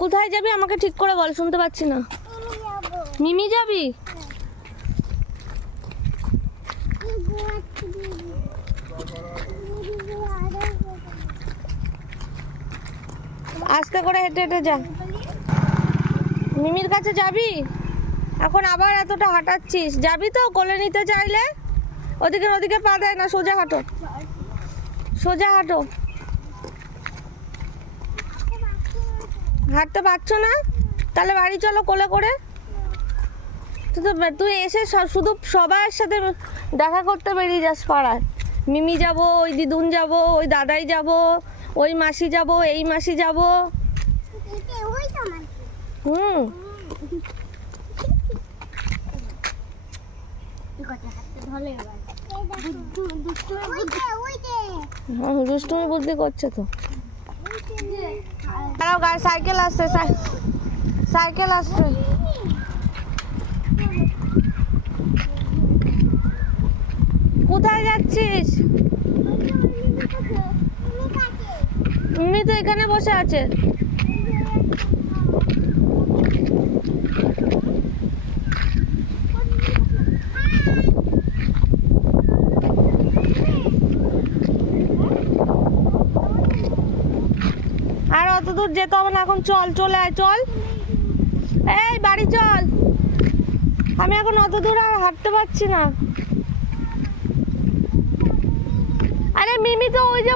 কোথায় যাবি আমাকে ঠিক করে বল, শুনতে পাচ্ছি না। মিমি যাবি? আস্তে করে হেঁটে হেঁটে যা। মিমির কাছে যাবি? এখন আবার এতটা হাঁটাচ্ছিস, যাবি তো? কোলে নিতে চাইলে ওদিকে পা দেয় না, সোজা হাঁটো, সোজা হাঁটো। হাঁটতে পারছো না? তাহলে বাড়ি চলো কোলে করে। তুই এসে শুধু সবার সাথে দেখা করতে বেরিয়ে যাস পাড়ায়। মিমি যাব, ওই দিদুন যাব, ওই দাদাই যাব, ওই মাসি যাব, এই মাসি যাব। দুষ্টুমি বুদ্ধি করছে তো। সাইকেল আসছে, সাইকেল আসছে। কোথায় যাচ্ছিস? মিমি তো এখানে বসে আছে। আর অত দূর যেতে হবে না এখন, চলে আয়, চল। এই বাড়ি চল, আমি এখন অত দূর আর হাঁটতে পারছি না। আরে মিমি তো ওই যে